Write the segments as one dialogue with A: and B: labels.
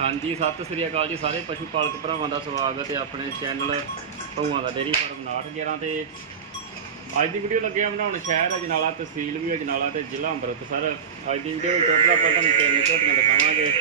A: ਹਾਂਜੀ, ਸਤਿ ਸ੍ਰੀ ਅਕਾਲ ਜੀ ਸਾਰੇ ਪਸ਼ੂ ਪਾਲਕ ਭਰਾਵਾਂ ਦਾ ਸਵਾਗਤ ਹੈ ਆਪਣੇ ਚੈਨਲ ਭਊਆਂ ਦਾ ਡੇਰੀ ਫਾਰਮ 911 ਤੇ। ਅੱਜ ਦੀ ਵੀਡੀਓ ਲੱਗਿਆ ਬਣਾਉਣ ਸ਼ਹਿਰ ਅਜਨਾਲਾ ਤਹਿਸੀਲ ਵੀ ਅਜਨਾਲਾ ਤੇ ਜ਼ਿਲ੍ਹਾ ਅੰਮ੍ਰਿਤਸਰ। ਅੱਜ ਦੀ ਵੀਡੀਓ ਟੋਟਲ ਆਪਾਂ ਤੁਹਾਨੂੰ ਤਿੰਨ ਝੋਟੀਆਂ ਦਿਖਾਵਾਂਗੇ।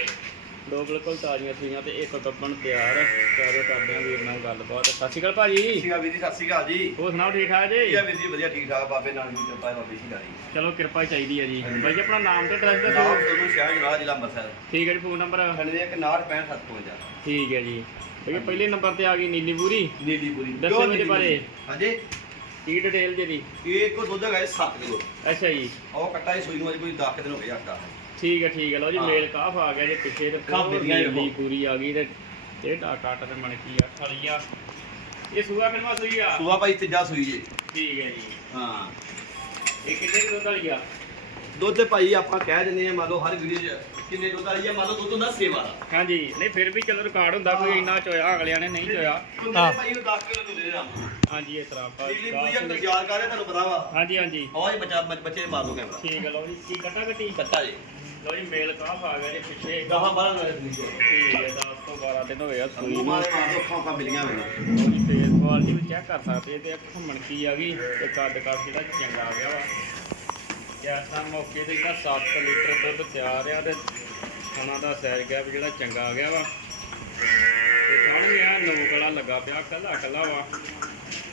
A: ਦੋ ਬਿਲਕੁਲ ਤਾਜ਼ੀਆਂ ਸੀਗੀਆਂ ਤੇ ਇੱਕ ਗੱਬਣ ਤਿਆਰ। ਚਾਰੇ ਕਰਦੇ ਆ ਵੀਰ ਨਾਲ ਗੱਲਬਾਤ। ਸਤਿ ਸ਼੍ਰੀ ਅਕਾਲ ਭਾਜੀ।
B: ਸਤਿ ਸ਼੍ਰੀ ਅਕਾਲ ਵੀਰ ਜੀ ਸਤਿ ਸ਼੍ਰੀ ਅਕਾਲ ਜੀ।
A: ਹੋਰ ਸੁਣਾਓ ਠੀਕ ਠਾਕ ਜੀ?
B: ਵਧੀਆ ਵੀਰ ਜੀ ਵਧੀਆ ਠੀਕ ਠਾਕ। ਬਾਬੇ ਨਾਨਕ ਦੀ ਕਿਰਪਾ ਹੈ ਬਾਬੇ ਸ਼੍ਰੀ ਜੀ।
A: ਚਲੋ ਕਿਰਪਾ ਹੀ ਚਾਹੀਦੀ ਹੈ ਜੀ। ਬਾਈ ਜੀ ਆਪਣਾ ਨਾਮ ਤੇ ਐਡਰੈਸ ਦੱਸੋ।
B: ਨਾਮ ਤੁਹਾਨੂੰ ਸ਼ਹਿਰ ਜਨਾਲਾ ਜ਼ਿਲ੍ਹਾ ਅੰਮ੍ਰਿਤਸਰ।
A: ਠੀਕ ਹੈ ਜੀ ਫੋਨ ਨੰਬਰ
B: 9165
A: ਠੀਕ ਹੈ ਜੀ। ਇਹ ਪਹਿਲੇ ਨੰਬਰ ਤੇ ਆ ਗਈ ਨੀਲੀ ਪੂਰੀ
B: ਨੀਲੀ ਪੂਰੀ
A: ਦੱਸੋ ਇਹਦੇ ਬਾਰੇ।
B: ਹਾਂਜੀ।
A: ਕੀ ਡਿਟੇਲ ਜੀ ਦੀ
B: ਇਹ ਕੋ ਦੁੱਧ ਹੈਗਾ 7 ਕਿਲੋ।
A: ਅੱਛਾ ਜੀ।
B: ਉਹ ਕੱਟਾ ਹੀ ਸੂਈ ਨੂੰ ਅਜੇ ਕੋਈ 10 ਦਿਨ ਹੋ ਗਏ ਆਟਾ
A: ਠੀਕ ਹੈ ਠੀਕ ਹੈ। ਲਓ ਜੀ
B: ਹਾਂ।
A: ਮੇਲ ਕਾਫ ਆ ਗਿਆ ਜੇ ਪਿੱਛੇ ਤੇ
B: ਕਾਫ
A: ਨੀਲੀ
B: ਦੇਖੋ।
A: ਪੂਰੀ ਆ ਗਈ ਤੇ ਡੇਢਾ ਕੱਟ ਤੇ ਮਣਕੀ ਆ ਥਲੀ ਆ। ਇਹ ਸੂਆ ਕਿੰਨਾ ਸੂਈ ਆ?
B: ਸੂਆ ਭਾਈ ਤੀਜਾ ਸੂਈ ਜੀ
A: ਠੀਕ ਹੈ ਜੀ।
B: ਹਾਂ।
A: ਇਹ ਕਿੰਨੇ ਕਿਲੋ ਵਾਲੀ ਆ?
B: ਦੁੱਧ ਭਾਈ ਆਪਾਂ ਕਹਿ ਦਿੰਦੇ ਆ ਮੰਨ ਲਓ ਹਰ ਵੀਡੀਓ 'ਚ ਕਿੰਨੇ ਦੁੱਧ ਵਾਲੀ ਆ ਮੰਨ ਲਓ ਦੁੱਧ ਹੁੰਦਾ ਸੇਵਾ ਦਾ
A: ਹਾਂਜੀ ਨਹੀਂ ਫਿਰ ਵੀ ਚਲੋ ਰਿਕਾਰਡ ਹੁੰਦਾ ਕੋਈ ਇੰਨਾ ਚੋਇਆ ਅਗਲਿਆਂ ਨੇ ਨਹੀਂ ਚੋਇਆ।
B: ਹੁੰਦੇ ਨੇ ਭਾਈ ਉਹ 10 ਕਿਲੋ ਦੁੱਧ ਦੇ ਰਾਮ
A: ਹਾਂਜੀ ਇਸ ਤਰ੍ਹਾਂ ਆਪਾਂ
B: ਨੀਲੀ ਪੂਰੀ ਅੰਦਰ ਯਾਦ ਕਰ ਰਿਹਾ ਤੁਹਾਨੂੰ ਪਤਾ ਵਾ।
A: ਹਾਂਜੀ ਹਾਂਜੀ।
B: ਆਹ ਜੀ ਬੱਚਾ ਬੱਚੇ ਮਾਰ ਦੋ ਕੈਮਰਾ।
A: ਠੀਕ ਹੈ ਲਓ ਜੀ ਕੀ ਕੱਟਾ ਕੱਟੀ
B: ਕੱਟਾ ਜੀ।
A: ਲਓ ਜੀ ਮੇਲ ਕਾਫ ਆ ਗਿਆ ਜੇ ਪਿੱਛੇ।
B: ਗਾਹਾਂ ਬਾਹਰ ਨਾ ਰੱਖਣੀ
A: ਠੀਕ ਹੈ 10 ਤੋਂ 12 ਦਿਨ ਹੋਏ ਆ ਸੂਈ ਨੂੰ।
B: ਮਾਰੇ ਮਾਰ ਦੋ ਖਾਂ ਮਿਲੀਆਂ ਮੈਨੂੰ।
A: ਉਹਦੀ ਫੇਸ ਕੁਆਲਿਟੀ ਵੀ ਚੈੱਕ ਕਰ ਸਕਦੇ ਤੇ ਇੱਕ ਘੁੰਮਣਕੀ ਆ ਗਈ ਤੇ ਕੱਦ ਕੱਦ ਜਿਹੜਾ ਚੰਗਾ ਆ ਗਿਆ ਵਾ। ਜੈਸਾ ਮੌਕੇ ਤੇ ਜਿਹੜਾ 7 ਲੀਟਰ ਦੁੱਧ ਤਿਆਰ ਆ ਤੇ ਖਾਣਾ ਦਾ ਸਾਈਜ਼ ਗੈਪ ਜਿਹੜਾ ਚੰਗਾ ਆ ਗਿਆ ਵਾ। ਤੇ ਖਾਣ ਗਿਆ ਨੋਕ ਵਾਲਾ ਲੱਗਾ ਪਿਆ ਕੱਲਾ ਕੱਲਾ ਵਾ।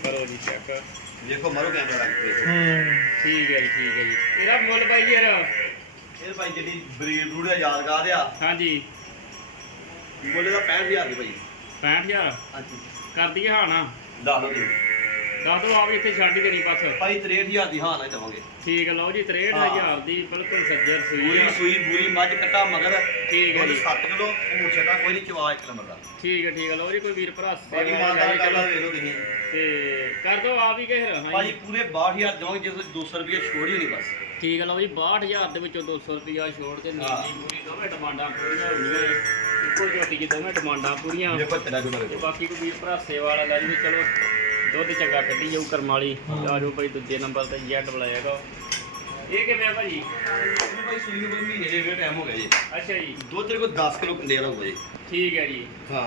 A: ਕਰੋ ਜੀ ਚੈੱਕ
B: ਦੇਖੋ ਮਾਰੋ ਕੈਮਰਾ ਰੱਖ ਕੇ।
A: ਠੀਕ ਹੈ ਜੀ ਠੀਕ ਹੈ ਜੀ। ਇਹਦਾ ਮੁੱਲ ਬਾਈ ਯਾਰ
B: ਇਹ ਭਾਈ ਜਿਹੜੀ ਬਰੀਡ ਬਰੂਡ ਦਾ ਯਾਦਗਾਰ ਆ
A: ਹਾਂਜੀ।
B: ਬੋਲੇ ਦਾ 65000 ਦੀ ਭਾਈ।
A: 65000
B: ਹਾਂਜੀ।
A: ਕਰ ਦਈਏ ਹਾਂ ਨਾ
B: ਦੱਸ ਲਓ ਜੀ
A: ਦੱਸ ਦੋ ਆਪ ਇੱਥੇ ਛੱਡ ਹੀ ਦੇਣੀ ਬਸ।
B: ਭਾਈ 63000 ਦੀ ਹਾਂ ਨਾ ਦੇਵਾਂਗੇ।
A: ਠੀਕ ਹੈ ਲਓ ਜੀ 63000 ਦੀ ਬਿਲਕੁਲ ਸੱਜਰ ਸੂਈ
B: ਪੂਰੀ
A: ਆ
B: ਸੂਈ ਬੂਰੀ ਮੱਝ ਕੱਟਾ ਮਗਰ।
A: ਠੀਕ ਹੈ ਜੀ।
B: 7 ਕਿਲੋ ਉਹ ਛੱਡਾ ਕੋਈ ਨਹੀਂ ਚਵਾ ਇੱਕ ਨੰਬਰ ਦਾ।
A: ਠੀਕ ਹੈ ਠੀਕ ਹੈ ਲਓ ਜੀ ਕੋਈ ਵੀਰ ਭਰਾ ਸੇਵਾ ਜਾਰੀ
B: ਕਰ ਵੇਖ ਲਓ ਤੁਸੀਂ।
A: ਤੇ ਕਰ ਦੋ ਆ ਵੀ ਕਹਿ ਰਹਾ
B: ਭਾਜੀ ਪੂਰੇ 62000 ਦੇਵਾਂਗੇ ਜੇ 200 ਰੁਪਏ ਛੋੜ ਹੀ ਨਹੀਂ ਬਸ।
A: ਠੀਕ ਹੈ ਲਓ ਜੀ 62000 ਦੇ ਵਿੱਚੋਂ 200 ਰੁਪਿਆ ਛੋੜ ਤੇ
B: ਹਾਂ।
A: ਨੀਲੀ ਪੂਰੀ ਦੋਵੇਂ ਡਿਮਾਂਡਾਂ ਪੂਰੀਆਂ ਹੋਣੀਆਂ ਨੇ। ਇੱਕੋ ਝੋਟੀ ਦੀ ਦੋਵੇਂ ਡਿਮਾਂਡਾਂ ਪੂਰੀਆਂ।
B: ਦੇਖੋ
A: ਤੇ ਬਾਕੀ ਕੋਈ ਵੀਰ ਭਰਾ ਸੇਵਾ ਵਾਲਾ ਲੈ ਜੀ ਚਲੋ। ਦੁੱਧ ਚੰਗਾ ਕੱਢੀ ਜਾਊ ਕਰਮ ਵਾਲੀ। ਆ ਜਾਓ ਭਾਈ ਦੂਜੇ ਨੰਬਰ ਤੇ ਜੈਡ ਬੁਲਾਏਗਾ ਇਹ ਕਿਵੇਂ ਆ ਭਾਜੀ?
B: ਭਾਈ ਸੂਈ ਨੂੰ ਕੋਈ ਮਹੀਨੇ ਦੇ ਟਾਈਮ ਹੋ ਗਿਆ ਜੀ।
A: ਅੱਛਾ ਜੀ।
B: ਦੁੱਧ ਤੇਰੇ ਕੋਲ 10 ਕਿਲੋ ਕੰਡੇ ਵਾਲਾ ਹੋਊਗਾ ਜੀ।
A: ਠੀਕ ਹੈ ਜੀ।
B: ਹਾਂ।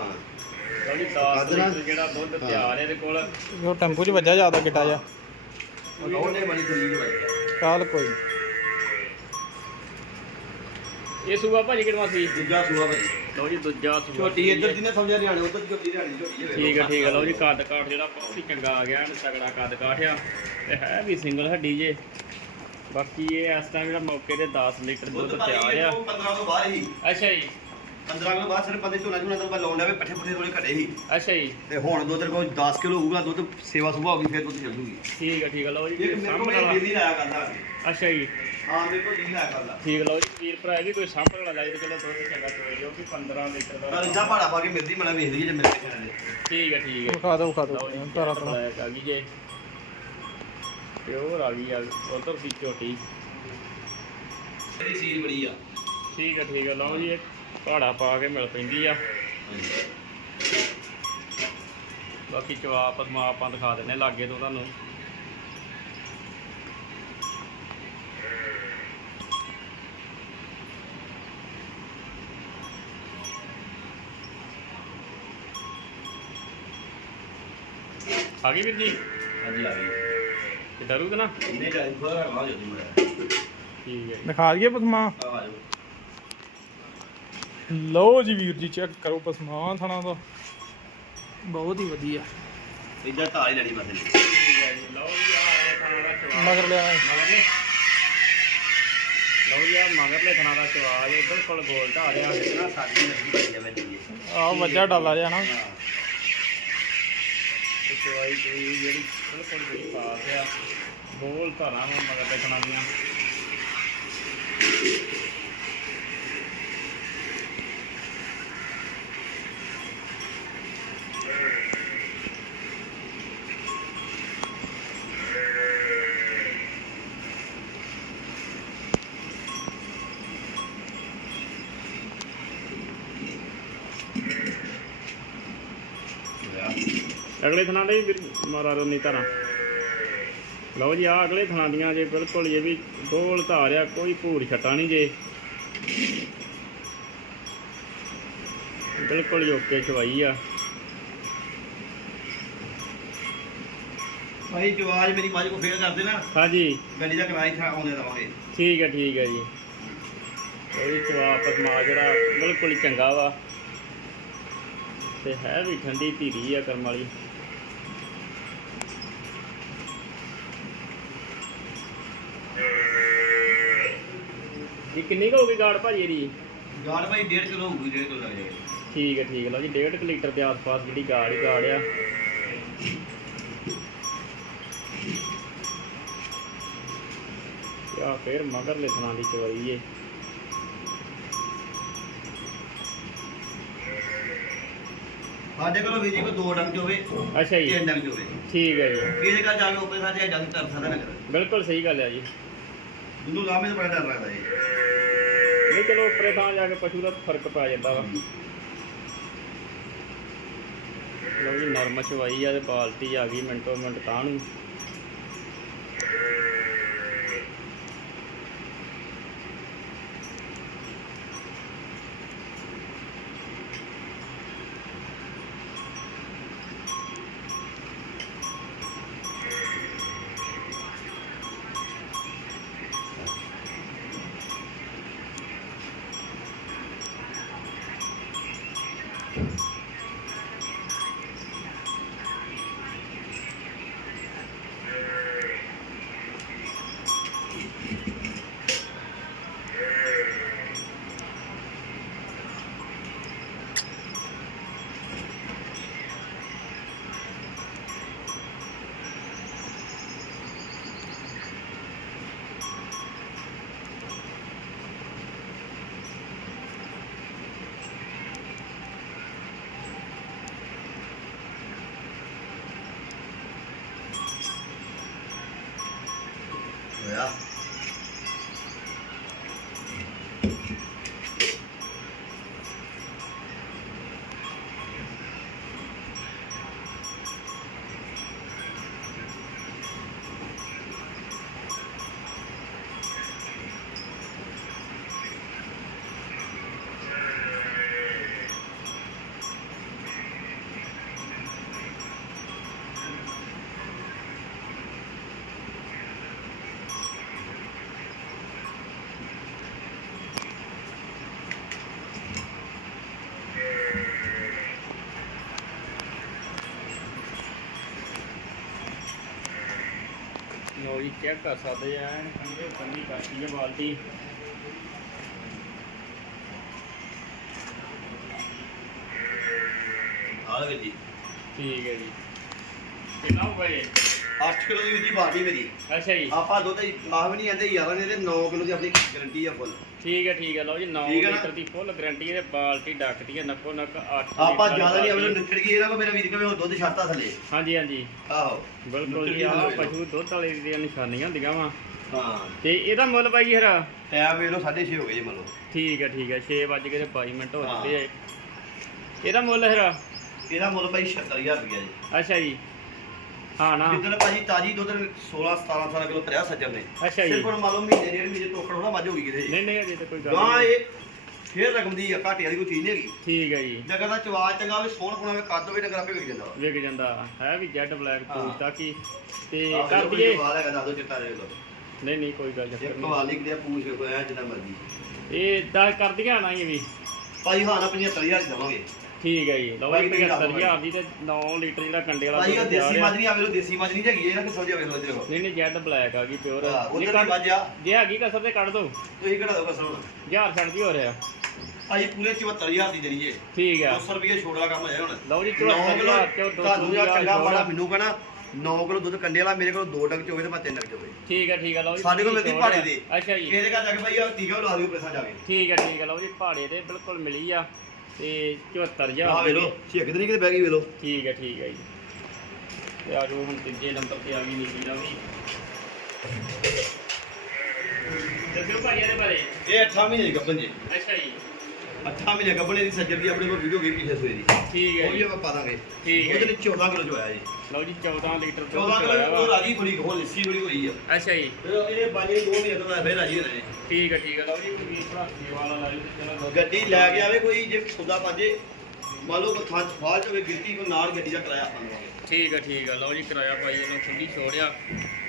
A: ਲਓ ਜੀ 10
B: ਕੱਢ ਨਾ।
A: ਲੀਟਰ ਜਿਹੜਾ ਦੁੱਧ ਤਿਆਰ ਹੈ ਇਹਦੇ ਕੋਲ।
C: ਉਹ ਟੈਂਪੂ 'ਚ ਵੱਜਾ ਜ਼ਿਆਦਾ ਕਿੱਟਾ ਜਾ
B: ਉਹਨੇ ਬੜੀ ਦਿੱਲੀ ਦੇ ਭਾਈ
C: ਕਾਲ ਕੋਈ
A: ਇਹ ਸੂਆ ਭਾਜੀ ਕਿਹੜਾ ਸੀ?
B: ਦੂਜਾ ਸੂਆ ਭਾਈ
A: ਲਓ ਜੀ ਦੂਜਾ ਸੂਆ
B: ਛੋਟੀ ਇੱਧਰ ਦੀ ਨੇ ਸਮਝਿਆ ਹਰਿਆਣੇ ਉੱਧਰ ਦੀ ਛੋਟੀ ਹਰਿਆਣੇ ਛੋਟੀ ਹੈ
A: ਠੀਕ ਹੈ ਠੀਕ ਹੈ ਲਓ ਜੀ ਕੱਦ ਕਾਠ ਜਿਹੜਾ ਬਹੁਤ ਹੀ ਚੰਗਾ ਆ ਗਿਆ ਐਨ ਤਗੜਾ ਕੱਦ ਕਾਠ ਆ ਤੇ ਹੈ ਵੀ ਸਿੰਗਲ ਹੱਡੀ ਜੇ। ਬਾਕੀ ਇਹ ਇਸ ਟਾਈਮ ਜਿਹੜਾ ਮੌਕੇ ਤੇ 10 ਲੀਟਰ ਦੁੱਧ
B: ਦੁੱਧ ਭਾਈ
A: ਤਿਆਰ ਆ।
B: 15 ਤੋਂ ਬਾਹਰ ਹੀ।
A: ਅੱਛਾ ਜੀ।
B: 15 ਕਿਲੋ ਬਾਅਦ ਸਿਰ ਬੰਦੇ ਝੋਨਾ ਝੋਨਾ ਤੋਂ ਲਾਉਣ ਲੱਗੇ ਪੱਠੇ ਪੁੱਠੇ ਥੋੜੇ ਘਟੇ ਸੀ।
A: ਅੱਛਾ ਜੀ।
B: ਤੇ ਹੁਣ ਦੁੱਧ ਤੇਰੇ ਕੋਲ 10 ਕਿਲੋ ਹੋਊਗਾ ਦੁੱਧ ਸੇਵਾ ਸੁਭਾ ਹੋਊਗੀ ਫਿਰ ਦੁੱਧ ਚੱਲ ਜੂਗੀ
A: ਠੀਕ ਹੈ ਠੀਕ ਹੈ ਲਓ ਜੀ ਵੀਰ
B: ਮੇਰੇ ਕੋਲ
A: ਸਾਂਭਣ ਵਾਲਾ।
B: ਦਿੱਲੀ ਲਾਇਆ ਕਰਦਾ।
A: ਅੱਛਾ ਜੀ।
B: ਹਾਂ
A: ਠੀਕ ਲਓ ਜੀ ਵੀਰ ਭਰਾ ਇਹ ਵੀ ਕੋਈ ਸਾਂਭਣ ਵਾਲਾ ਲਾਈ ਤੇ ਚਲੋ ਦੁੱਧ ਚੰਗਾ ਚੋਏ ਜੋ ਕਿ 15 ਲੀਟਰ
B: ਪਰ
A: ਦਾ
B: ਇਦਾਂ ਭਾੜਾ ਪਾ ਕੇ ਮਿਲਦੀ ਮਣਾ ਵੇਖ ਲਈਏ ਜੇ ਮੇਰੇ ਕੋਲ ਦੇ
A: ਠੀਕ ਹੈ ਠੀਕ ਹੈ
C: ਵਿਖਾ ਦੋ ਵਿਖਾ
A: ਲਓ ਜੀ
C: ਦੋ ਤਾਰਾ ਤਾਰਾ
A: ਬਲੈਕ ਆ ਗਈ ਜੇ। ਪਿਓਰ ਆ ਗਈ ਆ ਉਧਰ ਦੀ ਝੋਟੀ।
B: ਇਹਦੀ ਸੀਲ ਬੜੀ ਆ।
A: ਠੀਕ ਹੈ ਠੀਕ ਹੈ ਲਓ ਜੀ ਇਹ ਭਾੜਾ ਪਾ ਕੇ ਮਿਲ ਪੈਂਦੀ ਆ। ਬਾਕੀ ਜਵਾਬ ਆਪਾਂ ਦਿਖਾ ਦਿੰਨੇ ਲਾਗੇ ਤੋਂ ਤੁਹਾਨੂੰ। ਆ ਗਈ ਵੀਰ ਜੀ?
B: ਹਾਂਜੀ ਆ ਗਈ।
A: ਤੇ ਡਰੂਗਾ ਨਾ?
B: ਇਹਨੇ ਚਾਹੀ ਥੋੜਾ ਰਵਾ ਜਦੀ ਮੈਂ
A: ਠੀਕ ਹੈ।
C: ਦਿਖਾ ਦਈਏ ਪਸਮਾ?
B: ਆ ਜਾਓ।
C: ਲਓ ਜੀ ਵੀਰ ਜੀ ਚੈੱਕ ਕਰੋ ਪਸਮਾ ਥਣਾ ਦਾ। ਬਹੁਤ ਹੀ ਵਧੀਆ।
B: ਇਦਾਂ ਧਾਰ ਹੀ ਲੈਣੀ ਬਸ।
A: ਠੀਕ ਹੈ ਜੀ ਲਓ ਜੀ ਆ ਖਾਣਾ ਦਾ ਚਵਾ
C: ਮਗਰ ਲਿਆ
A: ਮਗਰਲੇ ਲਓ ਜੀ ਆ ਮਗਰਲੇ ਥਣਾ ਦਾ ਚਵਾ ਜੇ ਬਿਲਕੁਲ ਗੋਲ ਢਾ ਰਿਹਾ।
B: ਨਾ ਸਾਡੀ ਲੱਗੀ ਪਈ ਵਿੱਚ ਜੀ
C: ਆ ਵੱਜਾ ਡਾਲਾ ਜਿਹਾ ਨਾ।
B: ਹਾਂ।
A: ਤੇ ਦੀ ਜਿਹੜੀ ਬਿਲਕੁਲ ਜਿਹੜੀ ਪਾਸ ਆ ਬੋਲ ਧਰਾਂ ਨੂੰ ਮਗਰਲੇ ਥਣਾ ਦੀਆਂ ਅਗਲੇ ਥਣਾ ਦੇ ਵੀ ਮਾਰਾ ਰੋਨੀ ਧਾਰਾਂ। ਲਓ ਜੀ ਆ ਅਗਲੇ ਥਣਾ ਦੀਆਂ ਜੇ ਬਿਲਕੁਲ ਇਹ ਵੀ ਗੋਲ ਧਾਰਿਆ ਕੋਈ ਭੂਰ ਛਟਾ ਨਹੀਂ ਜੇ। ਬਿਲਕੁਲ ਓਕੇ ਚਵਾਈ ਆ।
B: ਭਾਈ ਜਵਾਜ ਮੇਰੀ ਮੱਝ ਕੋ ਫੇਰ ਕਰਦੇ ਨਾ
A: ਹਾਂਜੀ।
B: ਗੱਡੀ ਦਾ ਕਿਰਾਇਆ ਥਾ ਆਉਂਦੇ ਰਵਾਂਗੇ
A: ਠੀਕ ਹੈ ਠੀਕ ਹੈ ਜੀ। ਉਹਦੀ ਚਵਾ ਪਸਮਾ ਜਿਹੜਾ ਬਿਲਕੁਲ ਚੰਗਾ ਵਾ। ਤੇ ਹੈ ਵੀ ਠੰਡੀ ਧੀਰੀ ਆ ਕਰਮ ਵਾਲੀ। ਇਹ ਕਿੰਨੀ ਕੁ ਹੋ ਗਈ ਗਾੜ ਭਾਜੀ ਇਹਦੀ?
B: ਗਾੜ ਭਾਈ 1.5 ਕਿਲੋ ਹੋਊਗੀ 1.5 ਕਿਲੋ ਲੱਗ ਜਾਏਗਾ।
A: ਠੀਕ ਹੈ ਠੀਕ ਲਓ ਜੀ 1.5 ਲੀਟਰ ਦੇ ਆਸ-ਪਾਸ ਜਿਹੜੀ ਗਾੜ ਹੀ ਗਾੜ ਆ। ਆ ਫੇਰ ਮਗਰ ਲਿਖਣਾ ਦੀ ਚਵਾਈ ਏ।
B: ਸਾਡੇ ਕੋਲ ਵੀਜੀ ਕੋ ਦੋ ਡੰਗ ਹੋਵੇ
A: ਅੱਛਾ ਜੀ।
B: ਤਿੰਨ ਡੰਗ ਹੋਵੇ।
A: ਠੀਕ ਹੈ ਜੀ।
B: ਇਹਦੇ ਘਰ ਜਾ ਕੇ ਉੱਪਰ ਸਾਡੇ ਡੰਗ ਤਰ ਸਕਦਾ ਨਾ
A: ਬਿਲਕੁਲ ਸਹੀ ਗੱਲ ਹੈ ਜੀ।
B: ਦੂਨੂੰ ਲਾਮੇ ਤੋਂ ਬੜਾ ਡਰ ਲੱਗਦਾ ਜੀ।
A: ਨਹੀਂ, ਚਲੋ ਉੱਪਰੇ ਥਾਂ ਜਾ ਕੇ ਪਸ਼ੂ ਦਾ ਫ਼ਰਕ ਪੈ ਜਾਂਦਾ ਵਾ। ਲਓ ਜੀ, ਨਰਮ ਚਵਾਈ ਆ ਤੇ ਬਾਲਟੀ ਆ ਗਈ ਮਿੰਟੋ ਮਿੰਟ ਤਾਂ ਨੂੰ
B: ਹੋਇਆ
A: ਜੀ ਚੈੱਕ ਕਰ ਸਕਦੇ ਆ। ਐਨ ਠੰਡੇ ਬੰਦੀ ਕਾਟੀ ਹੈ ਬਾਲਟੀ
B: ਆ ਜੀ
A: ਠੀਕ ਹੈ ਜੀ? ਕਿੰਨਾ ਇਹ
B: 8 ਕਿਲੋ ਦੀ ਵੀਜੀ ਬਾਲਟੀ ਮੇਰੀ।
A: ਅੱਛਾ ਜੀ।
B: ਆਪਾਂ ਦੁੱਧ ਆਹ ਵੀ ਨਹੀਂ ਆਂਦੇ 11 ਨੇ ਤੇ 9 ਕਿਲੋ ਦੀ ਆਪਣੀ ਗਾਰੰਟੀ ਆ ਫੁੱਲ
A: ਠੀਕ ਹੈ ਠੀਕ ਹੈ ਲਓ ਜੀ 9
B: ਠੀਕ ਹੈ ਨਾ?
A: ਲੀਟਰ ਦੀ ਫੁੱਲ ਗਾਰੰਟੀ ਤੇ ਬਾਲਟੀ ਡੱਕਦੀ ਹੈ ਨੱਕੋ ਨੱਕ 8
B: ਆਪਾਂ ਜ਼ਿਆਦਾ ਨਹੀਂ ਆਪਣੇ ਨਿਕਲ ਗਈ ਇਹਨਾਂ ਕੋ ਮੇਰਾ ਵੀਰ ਕਵੇ ਉਹ ਦੁੱਧ ਛੱਡਤਾ ਥੱਲੇ।
A: ਹਾਂਜੀ ਹਾਂਜੀ।
B: ਆਹੋ।
A: ਬਿਲਕੁਲ ਜੀ ਆਹ ਪਸ਼ੂ ਦੁੱਧ ਵਾਲੇ ਦੀਆਂ ਨਿਸ਼ਾਨੀਆਂ ਹੁੰਦੀਆਂ ਵਾ।
B: ਹਾਂ।
A: ਤੇ ਇਹਦਾ ਮੁੱਲ ਬਾਈ ਹਰਾ
B: ਟਾਈਮ ਵੇਖ ਲਓ 6:30 ਹੋ ਗਏ ਜੀ ਮੰਨ ਲਓ
A: ਠੀਕ ਹੈ ਠੀਕ ਹੈ 6 ਵੱਜ ਕੇ ਤੇ 22 ਮਿੰਟ ਹੋ
B: ਹਾਂ।
A: ਚੁੱਕੇ ਆ। ਇਹਦਾ ਮੁੱਲ ਹਰਾ
B: ਇਹਦਾ ਮੁੱਲ ਭਾਈ 76000 ਰੁਪਇਆ ਜੀ।
A: ਅੱਛਾ ਜੀ। ਹਾਂ ਨਾ।
B: ਜਿੱਦਣ ਭਾਜੀ ਤਾਜੀ ਦੁੱਧ 16 17 18 ਕਿਲੋ ਭਰਿਆ ਸੱਜਰ ਨੇ।
A: ਅੱਛਾ ਜੀ।
B: ਸਿਰਫ ਹੁਣ ਮੰਨ ਲਓ ਮਹੀਨੇ ਡੇਢ ਮਹੀਨੇ ਤੋਕੜ ਹੋਣਾ ਮੱਝ ਹੋ ਗਈ ਕਿਤੇ।
A: ਨਹੀਂ ਨਹੀਂ ਅਜੇ ਤਾਂ ਕੋਈ ਗੱਲ
B: ਗਾਂ
A: ਨਹੀਂ।
B: ਇਹ ਫੇਰ ਰਕਮ ਦੀ ਆ ਘਾਟੇ ਵਾਲੀ ਕੋਈ ਚੀਜ਼ ਨਹੀਂ ਹੈਗੀ।
A: ਠੀਕ ਹੈ ਜੀ।
B: ਜਗਰ ਦਾ ਚਵਾਜ ਚੰਗਾ ਹੋਵੇ ਸੋਹਣ ਪੁਣਾ ਹੋਵੇ ਕੱਦ ਹੋਵੇ ਡੰਗਰ ਆਪੇ ਵਿਕ ਜਾਂਦਾ ਵਾ।
A: ਵਿਕ ਜਾਂਦਾ। ਹੈ ਵੀ ਜੈਟ ਬਲੈਕ
B: ਹਾਂ।
A: ਪੂਛ ਤਾਂ ਕੀ? ਤੇ
B: ਆਹ
A: ਕਰ ਦਈਏ।
B: ਵਾਲ ਹੈਗਾ ਦੱਸ ਦਿਓ ਚਿੱਟਾ ਦੇ ਲੋ
A: ਨਹੀਂ ਨਹੀਂ ਕੋਈ ਗੱਲ
B: ਇੱਕ
A: ਚੱਕਰ
B: ਵਾਲ ਨਿਕਲਿਆ ਪੂਛ ਵੇਖੋ ਐ ਜਿੰਨਾ ਮਰਜ਼ੀ।
A: ਇਹ ਤਾਂ ਕਰ ਦਈਏ ਨਾ ਇਹ ਵੀ।
B: ਭਾਈ ਹਾਂ ਨਾ 75000 ਦੀ ਦਵਾਂਗੇ।
A: ਠੀਕ ਹੈ ਜੀ। ਲਓ ਜੀ
B: ਕਿੰਨੀ ਰੱਖ
A: 75000 ਦੀ ਤੇ 9 ਲੀਟਰ ਜਿਹੜਾ ਕੰਡੇ ਵਾਲਾ
B: ਭਾਈ ਉਹ ਦੇਸੀ। ਮੱਝ ਨਹੀਂ ਆਵੇ ਲੋ ਦੇਸੀ ਮੱਝ ਨਹੀਂ ਹੈਗੀ ਇਹ ਨਾ ਕਿ ਸਮਝਿਆ ਵੇਖ ਲੋ ਦੇਖੋ
A: ਨਹੀਂ ਨਹੀਂ ਜੈਟ ਬਲੈਕ ਆ ਗਈ ਪਿਓਰ।
B: ਹਾਂ ਉਧਰ ਦੀ ਮੱਝ ਆ।
A: ਜੇ ਹੈਗੀ ਕਸਰ ਤੇ ਕੱਢ ਦੋ।
B: ਤੁਸੀਂ ਕਿਹੜਾ ਦੋ ਕਸਰ? ਹੁਣ
A: ਹਜ਼ਾਰ ਛੱਡ ਦੀ ਹੋ ਰਿਹਾ।
B: ਭਾਈ ਪੂਰੇ 74000 ਦੀ ਦੇਣੀ
A: ਠੀਕ ਆ।
B: 200 ਰੁਪਏ ਛੋੜ ਵਾਲਾ ਕੰਮ ਹੋ ਜਾਏ ਹੁਣ।
A: ਲਓ ਜੀ
B: 9 ਕਿਲੋ
A: 74000 ਚੋਂ
B: ਤੁਹਾਨੂੰ ਜਾਂ
A: 2000
B: ਚੰਗਾ
A: ਛੋੜ।
B: ਮੈਨੂੰ ਕਹਣਾ 9 ਕਿਲੋ ਦੁੱਧ ਕੰਡੇ ਵਾਲਾ ਮੇਰੇ ਕੋਲ ਦੋ ਡੰਗ ਚ ਹੋਵੇ ਤੇ ਮੈਂ ਤਿੰਨ ਡੰਗ ਚ ਹੋਵੇ
A: ਠੀਕ ਹੈ ਠੀਕ ਹੈ ਲਓ ਜੀ
B: ਸਾਡੇ ਕੋਲ ਮਿਲਦੀ ਪਹਾੜੇ। ਦੇ।
A: ਅੱਛਾ ਜੀ।
B: ਇਹਦੇ ਘਰ ਜਾ ਕੇ ਭਾਈ ਆ ਟੀਕਾ ਲਾ ਦਿਓ ਪੈਸਾ ਜਾ ਕੇ।
A: ਠੀਕ ਹੈ ਠੀਕ ਹੈ ਲਓ ਜੀ ਪਹਾੜੇ ਦੇ ਬਿਲਕੁਲ ਮਿਲੀ ਆ। ਤੇ 74000
B: ਆ ਵੇ ਲੋ ਛੇਕ ਨਹੀਂ ਕਿਤੇ ਬਹਿ ਗਈ ਵੇ ਲੋ
A: ਠੀਕ ਹੈ ਠੀਕ ਹੈ ਜੀ। ਤੇ ਆ ਜਾਓ ਹੁਣ ਤੀਜੇ ਨੰਬਰ ਤੇ ਆ ਗਈ ਨੀਲੀ ਵੀ ਦੱਸਿਓ ਭਾਈ ਇਹਦੇ ਬਾਰੇ।
B: ਇਹ 8 ਮਹੀਨੇ ਗੱਭਣ ਜੀ। 8 ਮਹੀਨੇ ਗੱਭਣ ਦੀ ਸੱਜਰ ਦੀ ਆਪਣੇ ਕੋਲ ਵੀਡੀਓ ਗਈ ਪਿਛਲੇ ਸਵੇਰ ਦੀ।
A: ਠੀਕ ਹੈ
B: ਉਹ ਵੀ
A: ਜੀ।
B: ਆਪਾਂ ਪਾ ਦਾਂਗੇ।
A: ਠੀਕ ਹੈ
B: ਉਹਦੇ। ਵਿੱਚ 14 ਕਿਲੋ ਜੋ ਆਇਆ ਜੀ।
A: ਲਓ ਜੀ 14 ਲੀਟਰ
B: 14
A: ਦੁੱਧ ਆਇਆ
B: ਕਿਲੋ ਉਹ ਰਾਜੀ ਬੜੀ ਹੋ ਲੱਸੀ ਬੜੀ ਹੋਈ ਆ।
A: ਅੱਛਾ ਜੀ।
B: ਤੇ ਇਹਨੇ ਬਾਜੀ ਦੋ ਮਹੀਨੇ ਤੋਂ ਬਾਅਦ ਫੇਰ ਰਾਜੀ ਹੋਣੇ
A: ਠੀਕ ਹੈ ਠੀਕ ਹੈ। ਲਓ ਜੀ ਵੀਰ ਭਰਾ ਸੇਵਾ ਵਾਲਾ ਲਾਈ ਚਲੋ
B: ਗੱਡੀ ਲੈ ਕੇ ਆਵੇ ਕੋਈ ਜੇ ਖੁਦਾ ਪਾਜੇ ਮੰਨ ਲਓ ਥਾਂ ਫਾਲ ਹੋਵੇ ਗਿਰਤੀ ਕੋ ਨਾਲ ਗੱਡੀ ਦਾ ਕਿਰਾਇਆ ਆਪਾਂ ਲਵਾਂਗੇ।
A: ਠੀਕ ਆ ਠੀਕ ਆ। ਲਓ ਜੀ ਕਿਰਾਇਆ ਭਾਈ ਇਹਨੂੰ ਖੁੱਲੀ ਛੋੜਿਆ।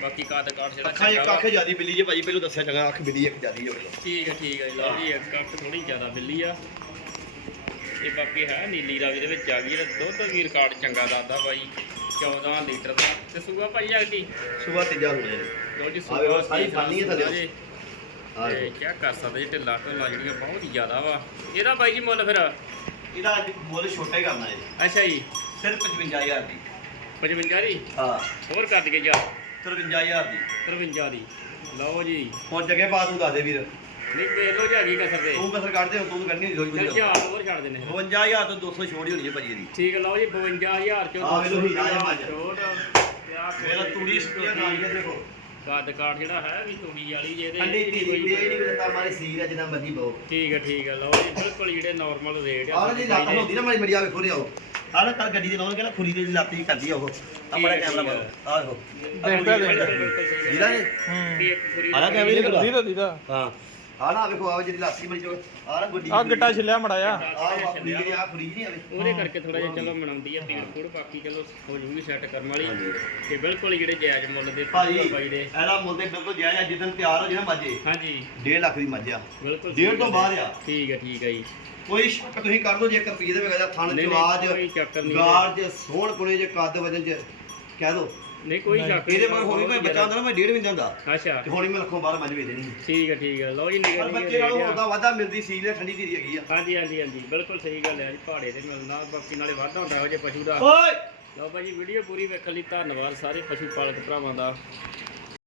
A: ਬਾਕੀ ਕਾਦ ਕਾਟ ਜਿਹੜਾ
B: ਅੱਖਾਂ ਇੱਕ। ਅੱਖ ਜਿਆਦੀ ਬਿੱਲੀ ਜੇ ਭਾਜੀ ਪਹਿਲਾਂ ਦੱਸਿਆ ਚੰਗਾ ਅੱਖ ਬਿੱਲੀ ਇੱਕ ਜਿਆਦੀ ਹੋਵੇ।
A: ਠੀਕ ਹੈ ਠੀਕ ਹੈ ਲਓ ਜੀ ਇੱਕ ਅੱਖ ਥੋੜੀ ਜ਼ਿਆਦਾ ਬਿੱਲੀ ਆ। ਇਹ ਬਾਕੀ ਹੈ ਨੀਲੀ ਰੰਗ ਦੇ ਵਿੱਚ ਆ ਗਈ ਇਹਦਾ ਦੁੱਧ ਵੀ ਰਿਕਾਰਡ ਚੰਗਾ ਦੱਸਦਾ ਬਾਈ 14 ਲੀਟਰ ਦਾ। ਤੇ ਸੂਆ ਭਾਈ ਜਲਦੀ
B: ਸਵੇਰ ਤੀਜਾ ਹੋਣਾ ਜੀ।
A: ਲਓ ਜੀ
B: ਆ
A: ਸੂਆ
B: ਸਾਰੀ ਖਾਨੀ ਹੈ ਥੱਲੇ। ਆ
A: ਤੇ ਕੀ ਕਰ ਸਕਦੇ ਜੀ ਢਿੱਲਾ ਢੁੱਲਾ ਜਿਹੜੀਆਂ ਬਹੁਤ ਹੀ ਜ਼ਿਆਦਾ ਵਾ। ਇਹਦਾ ਬਾਈ ਜੀ ਮੁੱਲ ਫਿਰ?
B: ਇਹਦਾ ਅੱਜ ਮੁੱਲ ਛੋਟਾ ਹੀ ਕਰਨਾ ਹੈ
A: ਅੱਛਾ ਜੀ।
B: ਸਿਰਫ 55000 ਦੀ।
A: 55 ਦੀ?
B: ਹਾਂ।
A: ਹੋਰ ਕਰ ਦਈਏ ਜਾ।
B: 53000 ਦੀ।
A: 53 ਦੀ। ਲਓ ਜੀ।
B: ਹੁਣ ਜਗ੍ਹਾ ਪਾ ਤੂੰ ਦੱਸ ਦੇ ਵੀਰ।
A: ਨਹੀਂ ਵੇਖ ਲਓ ਜਾਗੀ ਕਸਰ ਦੇ
B: ਤੂੰ ਕਸਰ ਕੱਢਦੇ ਹੋ ਤੂੰ ਕੱਢਣੀ ਨਹੀਂ
A: ਚੱਲ ਜਾ ਹੋਰ ਛੱਡ ਦੇਣੇ
B: 52000 ਤੋਂ 200 ਛੋੜ ਹੀ ਹੋਣੀ ਹੈ ਭਾਜੀ ਇਹਦੀ।
A: ਠੀਕ ਹੈ ਲਓ ਜੀ 52000 ਚੋਂ
B: ਆ ਵੇਖ ਲਓ ਹੀਰਾ ਜਿਹਾ ਮੱਝ।
A: ਛੋਟ
B: ਮੇਰਾ ਤੂੜੀ ਸੁੱਕੀਆਂ ਨਾਲ ਹੀ ਦੇਖੋ।
A: ਕੱਦ ਕਾਠ ਜਿਹੜਾ ਹੈ ਵੀ ਤੂੜੀ ਵਾਲੀ ਜੇ ਇਹਦੇ
B: ਠੰਡੀ
A: ਵਿੱਚ
B: ਧੀ
A: ਕੋਈ-
B: ਨਹੀਂ ਪਤਾ ਮਾਰੇ ਸੀਰ ਆ ਜਿੰਨਾ ਮਰਜ਼ੀ ਬਹੁ
A: ਠੀਕ ਹੈ ਠੀਕ ਹੈ ਲਓ ਜੀ ਬਿਲਕੁਲ ਜਿਹੜੇ ਨਾਰਮਲ ਰੇਟ
B: ਆਹ ਜੀ ਲੱਤ ਹੁੰਦੀ ਨਾ ਮਾਰੀ ਮੜੀ ਆਵੇ ਖੋਰੇ ਆਓ ਆਹ ਨਾ ਕੱਲ ਗੱਡੀ ਦੇ ਲਾਉਣ ਕਹਿੰਦਾ ਖੁਰੀ ਦੀ ਲੱਤ ਹੀ ਕਰਦੀ ਆ ਉਹ। ਆ
A: ਹੈ,
B: ਕੈਮਰਾ। ਮਾਰੋ ਆਹ ਦੇਖੋ
C: ਦੇਖਦਾ ਦੇਖਦਾ
B: ਵੀਰਾ ਜੀ
C: ਹੂੰ।
B: ਆਲਾ ਕੈਮਰੇ
C: ਦੀਦਾ ਦੀਦਾ।
B: ਹਾਂ। ਆਹ ਨਾ ਵੇਖੋ ਆਹ ਜਿਹੜੀ ਹੀ ਮੜੀ ਜੋ ਆਹ ਨਾ ਗੁੱਡੀ
C: ਆ ਗਿੱਟਾ ਛਿਲਿਆ ਮੜਾਇਆ
B: ਆਹ ਖੁਰੀ ਜਿਹੜੀ ਆ ਖੁਰੀ ਨਹੀਂ ਆਵੇ।
A: ਉਹਦੇ ਕਰਕੇ ਥੋੜਾ ਜਿਹਾ ਚਲੋ ਮਨਾਉਂਦੀ ਆ ਭੀੜ ਫੂੜ ਬਾਕੀ ਚਲੋ ਹੋ ਜੂਗੀ ਸੈੱਟ ਕਰਨ ਵਾਲੀ। ਤੇ ਬਿਲਕੁਲ ਜਿਹੜੇ ਜਾਇਜ਼ ਮੁੱਲ ਦੇ
B: ਭਾਜੀ
A: ਬਾਈ ਦੇ।
B: ਇਹਦਾ ਮੁੱਲ ਤੇ ਬਿਲਕੁਲ ਜਾਇਜ਼ ਆ ਜਿੱਦਣ ਤਿਆਰ ਹੋ ਜੇ ਨਾ ਮਾਝੇ
A: ਹਾਂਜੀ।
B: 1.5 ਲੱਖ ਦੀ ਮੱਝ ਆ।
A: ਬਿਲਕੁਲ
B: ਡੇਢ ਤੋਂ ਬਾਹਰ ਆ।
A: ਠੀਕ ਹੈ ਠੀਕ ਹੈ ਜੀ।
B: ਕੋਈ ਸ਼ੱਕ ਤੁਸੀਂ ਕਰ ਲਓ ਜੇ ਰੁਪਈਏ ਦੇ ਵੇਗਾ ਥਣ
A: ਨਹੀਂ, ਨਹੀਂ,
B: ਜਵਾਜ ਗਾਰ ਚ ਸੋਹਣ ਪੁਣੇ ਚ ਕੱਦ ਵਜਨ ਚ ਕਹਿ ਦੋ।
A: ਨਹੀਂ ਕੋਈ ਸ਼ੱਕ
B: ਇਹਦੇ ਮਗਰ ਹੋਣੀ ਕੋਈ ਬੱਚਾ ਹੁੰਦਾ ਨਾ ਮੈਂ ਡੇਢ ਮਹੀਨੇ ਹੁੰਦਾ।
A: ਅੱਛਾ।
B: ਤੇ ਹੋਣੀ ਮੈਂ ਲੱਖੋਂ ਬਾਹਰ ਮੱਝ ਵੇਚ ਦੇਣੀ
A: ਠੀਕ ਹੈ ਠੀਕ ਹੈ ਲਓ ਜੀ ਨਿਕਲ
B: ਪਰ ਬੱਚੇ ਨਾਲੋਂ ਉਹਦਾ ਵਾਧਾ ਮਿਲਦੀ ਸੀ ਨੇ ਠੰਡੀ ਧੀਰੀ ਹੈਗੀ ਆ।
A: ਹਾਂਜੀ ਹਾਂਜੀ ਹਾਂਜੀ। ਬਿਲਕੁਲ ਸਹੀ ਗੱਲ ਹੈ ਜੀ ਪਹਾੜੇ ਤੇ ਮਿਲਣਾ ਬਾਕੀ ਨਾਲੇ ਵਾਧਾ ਹੁੰਦਾ ਇਹੋ ਜਿਹੇ ਪਸ਼ੂ ਦਾ।
B: ਓਏ!
A: ਲਓ ਭਾਜੀ ਵੀਡੀਓ ਪੂਰੀ ਵੇਖਣ ਲਈ ਧੰਨਵਾਦ ਸਾਰੇ ਪਸ਼ੂ ਪਾਲਕ ਭਰਾਵਾਂ ਦਾ।